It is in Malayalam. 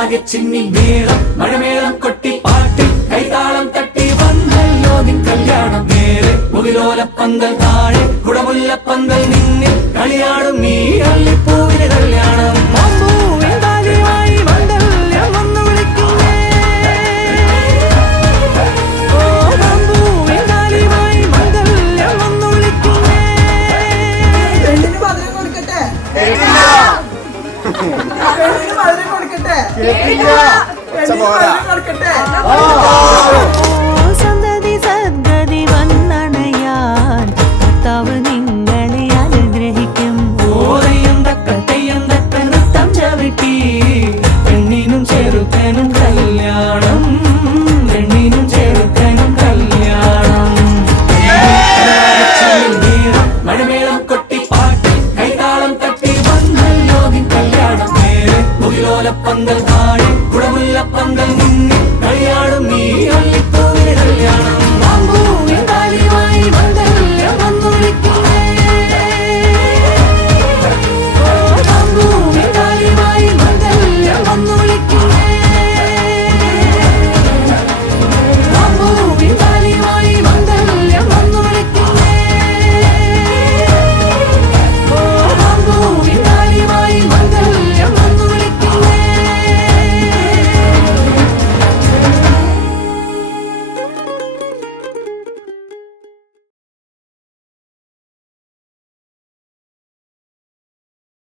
വീടാകെ ചിന്നി മേളം മഴമേളം കൊട്ടി പാട്ടി കൈതാളം തട്ടി വന്നല്ലോ നിൻ കല്യാണം നേരെ മുകിലോലപ്പന്തൽ താഴെ കുടമുല്ലപ്പന്തൽ നിന്നിൽ കളിയാടും നീ അള്ളിപ്പൂവിന് കല്യാണം സന്തതി സദ്ഗതി വന്നണയാൻ കർത്താവ് നിങ്ങളെ അനുഗ്രഹിക്കും. ഓരയും തക്ക നൃത്തം ചവിട്ടി പെണ്ണിനും ചെറുക്കനും കല്യാണം പെണ്ണിനും ചെറുക്കനും കല്യാണം മഴമേളം കൊട്ടി പാട്ടി കൈതാളം തട്ടി വന്നല്ലോ നിൻ കല്യാണം നേരെ മുകിലോലപ്പന്തൽ താഴെ കുടമുല്ലപ്പന്തൽ നിന്നിൽ കളിയാടും നീ അള്ളിപ്പൂവിന് കല്യാണം